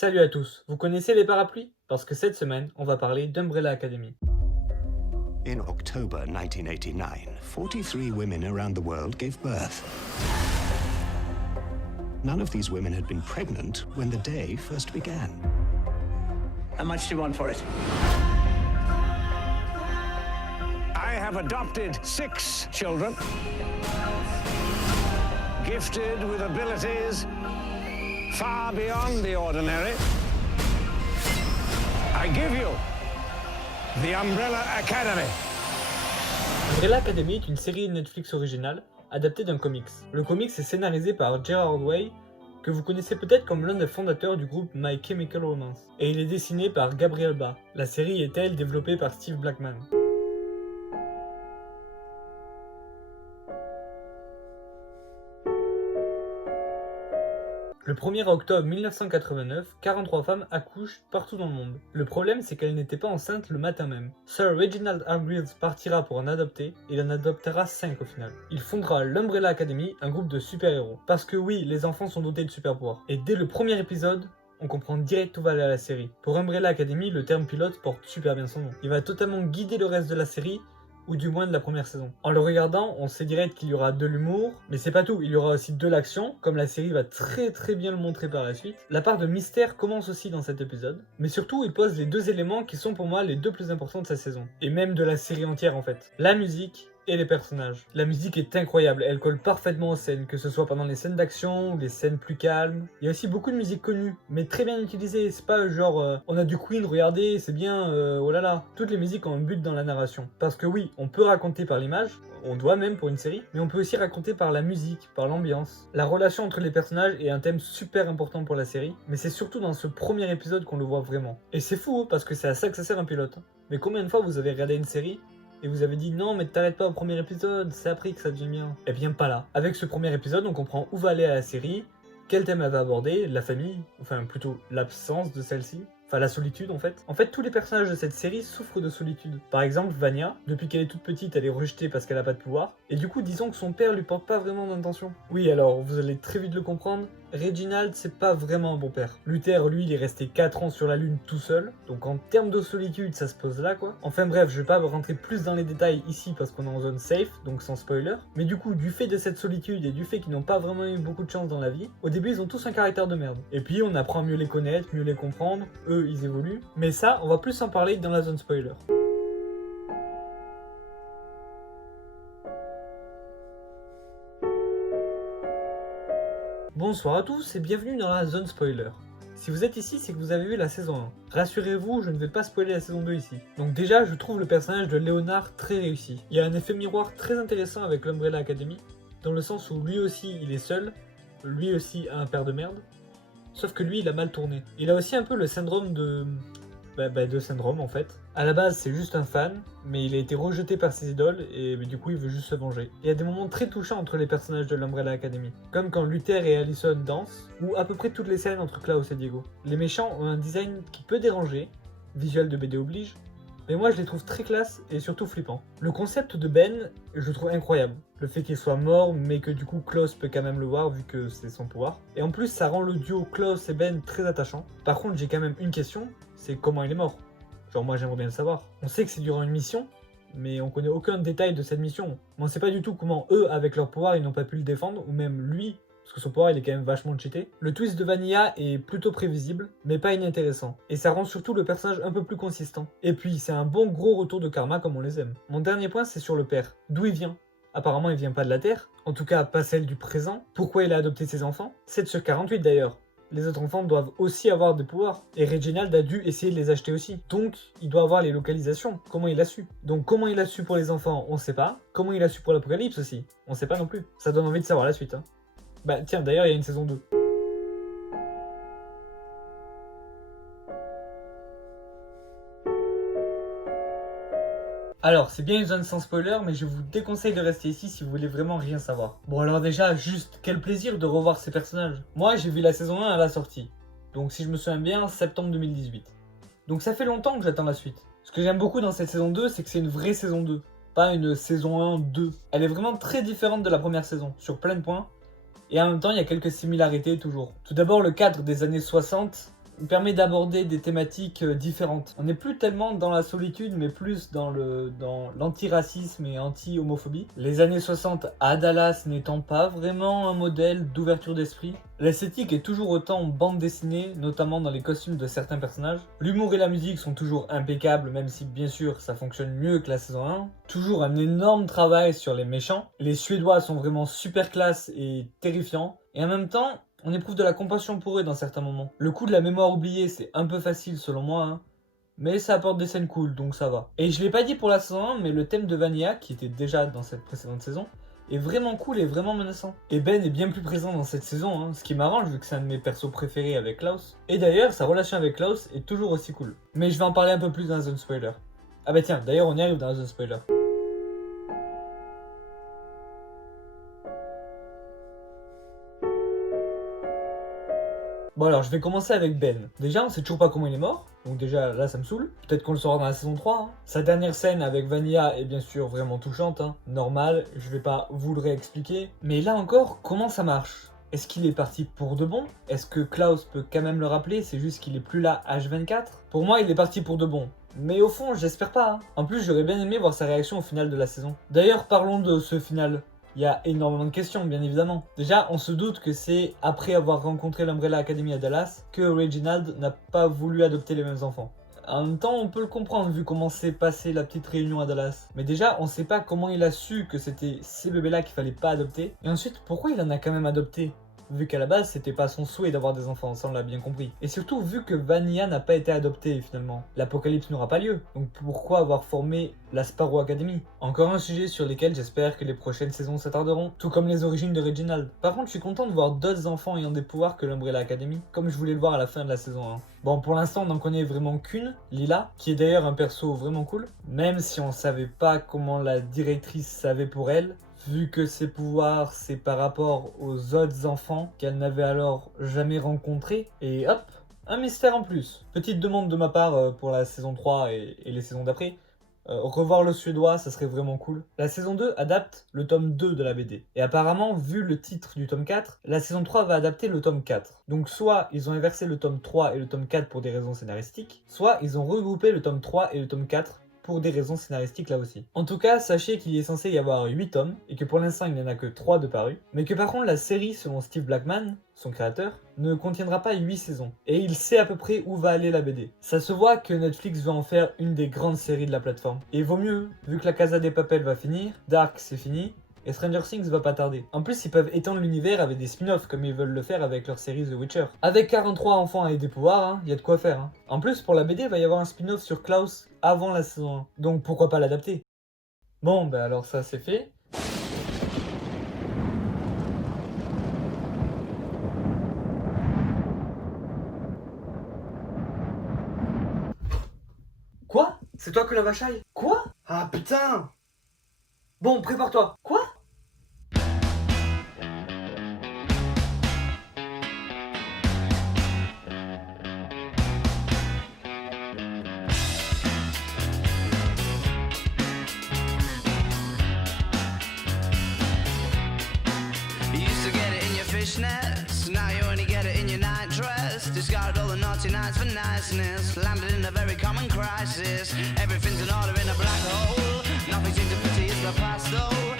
Salut à tous, vous connaissez les parapluies? Parce que cette semaine, on va parler d'Umbrella Academy. In October 1989, 43 women around the world gave birth. None of these women had been pregnant when the day first began. How much do you want for it? I have adopted 6 children, gifted with abilities far beyond the ordinary. I give you the Umbrella Academy. Umbrella Academy est une série Netflix originale adaptée d'un comics. Le comics est scénarisé par Gerard Way, que vous connaissez peut-être comme l'un des fondateurs du groupe My Chemical Romance, et il est dessiné par Gabriel Bá. La série est elle développée par Steve Blackman. Le 1er octobre 1989, 43 femmes accouchent partout dans le monde. Le problème, c'est qu'elles n'étaient pas enceintes le matin même. Sir Reginald Hargreaves partira pour en adopter, et il en adoptera 5 au final. Il fondera l'Umbrella Academy, un groupe de super-héros. Parce que oui, les enfants sont dotés de super-pouvoirs. Et dès le premier épisode, on comprend direct où va aller la série. Pour Umbrella Academy, le terme pilote porte super bien son nom. Il va totalement guider le reste de la série, ou du moins de la première saison. En le regardant, on sait direct qu'il y aura de l'humour, mais c'est pas tout, il y aura aussi de l'action, comme la série va très bien le montrer par la suite. La part de mystère commence aussi dans cet épisode, mais surtout il pose les 2 éléments qui sont pour moi les 2 plus importants de sa saison, et même de la série entière en fait. La musique et les personnages. La musique est incroyable, elle colle parfaitement aux scènes, que ce soit pendant les scènes d'action ou les scènes plus calmes. Il y a aussi beaucoup de musique connue, mais très bien utilisée, c'est pas genre on a du Queen, regardez, c'est bien, oh là là. Toutes les musiques ont un but dans la narration. Parce que oui, on peut raconter par l'image, on doit même pour une série, mais on peut aussi raconter par la musique, par l'ambiance. La relation entre les personnages est un thème super important pour la série, mais c'est surtout dans ce premier épisode qu'on le voit vraiment. Et c'est fou, parce que c'est à ça que ça sert un pilote. Mais combien de fois vous avez regardé une série et vous avez dit non mais t'arrêtes pas au premier épisode, c'est après que ça devient bien. Eh bien pas là. Avec ce premier épisode on comprend où va aller la série, quel thème elle va aborder, la famille, enfin plutôt l'absence de celle-ci. Enfin la solitude en fait. En fait tous les personnages de cette série souffrent de solitude. Par exemple Vanya, depuis qu'elle est toute petite elle est rejetée parce qu'elle a pas de pouvoir. Et du coup disons que son père lui porte pas vraiment d'intention. Oui alors vous allez très vite le comprendre, Reginald c'est pas vraiment un bon père. Luther lui il est resté 4 ans sur la lune tout seul. Donc en termes de solitude ça se pose là quoi. Enfin bref je vais pas rentrer plus dans les détails ici parce qu'on est en zone safe donc sans spoiler. Mais du coup du fait de cette solitude et du fait qu'ils n'ont pas vraiment eu beaucoup de chance dans la vie, au début ils ont tous un caractère de merde. Et puis on apprend à mieux les connaître, mieux les comprendre. Eux ils évoluent. Mais ça on va plus en parler dans la zone spoiler. Bonsoir à tous et bienvenue dans la zone spoiler. Si vous êtes ici, c'est que vous avez vu la saison 1. Rassurez-vous, je ne vais pas spoiler la saison 2 ici. Donc déjà, je trouve le personnage de Léonard très réussi. Il y a un effet miroir très intéressant avec l'Umbrella Academy, dans le sens où lui aussi il est seul, lui aussi a un père de merde, sauf que lui il a mal tourné. Il a aussi un peu le syndrome de syndrome en fait. À la base c'est juste un fan, mais il a été rejeté par ses idoles et du coup il veut juste se venger. Il y a des moments très touchants entre les personnages de l'Umbrella Academy, comme quand Luther et Allison dansent, ou à peu près toutes les scènes entre Klaus et Diego. Les méchants ont un design qui peut déranger, visuel de BD oblige, mais moi je les trouve très classe et surtout flippants. Le concept de Ben, je le trouve incroyable. Le fait qu'il soit mort, mais que du coup Klaus peut quand même le voir vu que c'est son pouvoir. Et en plus ça rend le duo Klaus et Ben très attachant. Par contre j'ai quand même une question, c'est comment il est mort. Genre moi j'aimerais bien le savoir. On sait que c'est durant une mission, mais on connaît aucun détail de cette mission. On sait pas du tout comment eux, avec leur pouvoir, ils n'ont pas pu le défendre, ou même lui, parce que son pouvoir il est quand même vachement cheaté. Le twist de Vanilla est plutôt prévisible, mais pas inintéressant. Et ça rend surtout le personnage un peu plus consistant. Et puis c'est un bon gros retour de karma comme on les aime. Mon dernier point c'est sur le père. D'où il vient? Apparemment il vient pas de la Terre, en tout cas pas celle du présent. Pourquoi il a adopté ses enfants? 7 sur 48 d'ailleurs. Les autres enfants doivent aussi avoir des pouvoirs. Et Reginald a dû essayer de les acheter aussi. Donc, il doit avoir les localisations. Comment il a su? Donc, comment il a su pour les enfants, on sait pas. Comment il a su pour l'Apocalypse aussi, on sait pas non plus. Ça donne envie de savoir la suite. Hein. Bah tiens, d'ailleurs, il y a une saison 2. Alors, c'est bien une zone sans spoiler, mais je vous déconseille de rester ici si vous voulez vraiment rien savoir. Bon alors déjà, juste, quel plaisir de revoir ces personnages. Moi, j'ai vu la saison 1 à la sortie. Donc si je me souviens bien, septembre 2018. Donc ça fait longtemps que j'attends la suite. Ce que j'aime beaucoup dans cette saison 2, c'est que c'est une vraie saison 2. Pas une saison 1-2. Elle est vraiment très différente de la première saison, sur plein de points. Et en même temps, il y a quelques similarités toujours. Tout d'abord, le cadre des années 60 permet d'aborder des thématiques différentes. On n'est plus tellement dans la solitude, mais plus dans l'antiracisme et anti-homophobie. Les années 60 à Dallas n'étant pas vraiment un modèle d'ouverture d'esprit. L'esthétique est toujours autant bande dessinée, notamment dans les costumes de certains personnages. L'humour et la musique sont toujours impeccables, même si bien sûr ça fonctionne mieux que la saison 1. Toujours un énorme travail sur les méchants. Les Suédois sont vraiment super classe et terrifiants. Et en même temps, on éprouve de la compassion pour eux dans certains moments. Le coup de la mémoire oubliée, c'est un peu facile selon moi, hein. Mais ça apporte des scènes cool, donc ça va. Et je l'ai pas dit pour la saison 1, mais le thème de Vanilla, qui était déjà dans cette précédente saison, est vraiment cool et vraiment menaçant. Et Ben est bien plus présent dans cette saison, hein, ce qui m'arrange vu que c'est un de mes persos préférés avec Klaus. Et d'ailleurs, sa relation avec Klaus est toujours aussi cool. Mais je vais en parler un peu plus dans un spoiler. Ah bah tiens, d'ailleurs on y arrive dans un spoiler. Bon alors, je vais commencer avec Ben. Déjà, on sait toujours pas comment il est mort, donc déjà là ça me saoule. Peut-être qu'on le saura dans la saison 3. Hein. Sa dernière scène avec Vanilla est bien sûr vraiment touchante, hein. Normal, je vais pas vous le réexpliquer. Mais là encore, comment ça marche ? Est-ce qu'il est parti pour de bon ? Est-ce que Klaus peut quand même le rappeler ? C'est juste qu'il est plus là H24 ? Pour moi, il est parti pour de bon. Mais au fond, j'espère pas. Hein. En plus, j'aurais bien aimé voir sa réaction au final de la saison. D'ailleurs, parlons de ce final. Il y a énormément de questions, bien évidemment. Déjà, on se doute que c'est après avoir rencontré l'Umbrella Academy à Dallas que Reginald n'a pas voulu adopter les mêmes enfants. En même temps, on peut le comprendre vu comment s'est passée la petite réunion à Dallas. Mais déjà, on sait pas comment il a su que c'était ces bébés-là qu'il fallait pas adopter. Et ensuite, pourquoi il en a quand même adopté ? Vu qu'à la base, c'était pas son souhait d'avoir des enfants, ça on l'a bien compris. Et surtout, vu que Vanilla n'a pas été adoptée finalement, l'apocalypse n'aura pas lieu. Donc pourquoi avoir formé la Sparrow Academy ? Encore un sujet sur lequel j'espère que les prochaines saisons s'attarderont, tout comme les origines de Reginald. Par contre, je suis content de voir d'autres enfants ayant des pouvoirs que l'Umbrella Academy, comme je voulais le voir à la fin de la saison 1. Bon, pour l'instant, on n'en connaît vraiment qu'une, Lila, qui est d'ailleurs un perso vraiment cool, même si on savait pas comment la directrice savait pour elle. Vu que ses pouvoirs, c'est par rapport aux autres enfants qu'elle n'avait alors jamais rencontrés. Et hop, un mystère en plus. Petite demande de ma part pour la saison 3 et les saisons d'après. Revoir le Suédois, ça serait vraiment cool. La saison 2 adapte le tome 2 de la BD. Et apparemment, vu le titre du tome 4, la saison 3 va adapter le tome 4. Donc soit ils ont inversé le tome 3 et le tome 4 pour des raisons scénaristiques, soit ils ont regroupé le tome 3 et le tome 4 pour des raisons scénaristiques là aussi. En tout cas, sachez qu'il est censé y avoir 8 tomes, et que pour l'instant il n'y en a que 3 de parus, mais que par contre la série, selon Steve Blackman, son créateur, ne contiendra pas 8 saisons, et il sait à peu près où va aller la BD. Ça se voit que Netflix veut en faire une des grandes séries de la plateforme. Et vaut mieux, vu que la Casa des Papel va finir, Dark c'est fini, et Stranger Things va pas tarder. En plus, ils peuvent étendre l'univers avec des spin-offs comme ils veulent le faire avec leur série The Witcher. Avec 43 enfants avec des pouvoirs, y a de quoi faire. Hein. En plus, pour la BD, il va y avoir un spin-off sur Klaus avant la saison 1. Donc pourquoi pas l'adapter ? Bon, bah alors ça c'est fait. Quoi ? C'est toi que la vache aille ? Quoi ? Ah putain ! Bon, prépare-toi. Quoi ? You used to get it in your fishnets, now you only get it in your night dress. Discarded all the naughty nights for niceness, landed in a very common crisis. Everything's in order in a black hole, nothing seems to pity is the past though.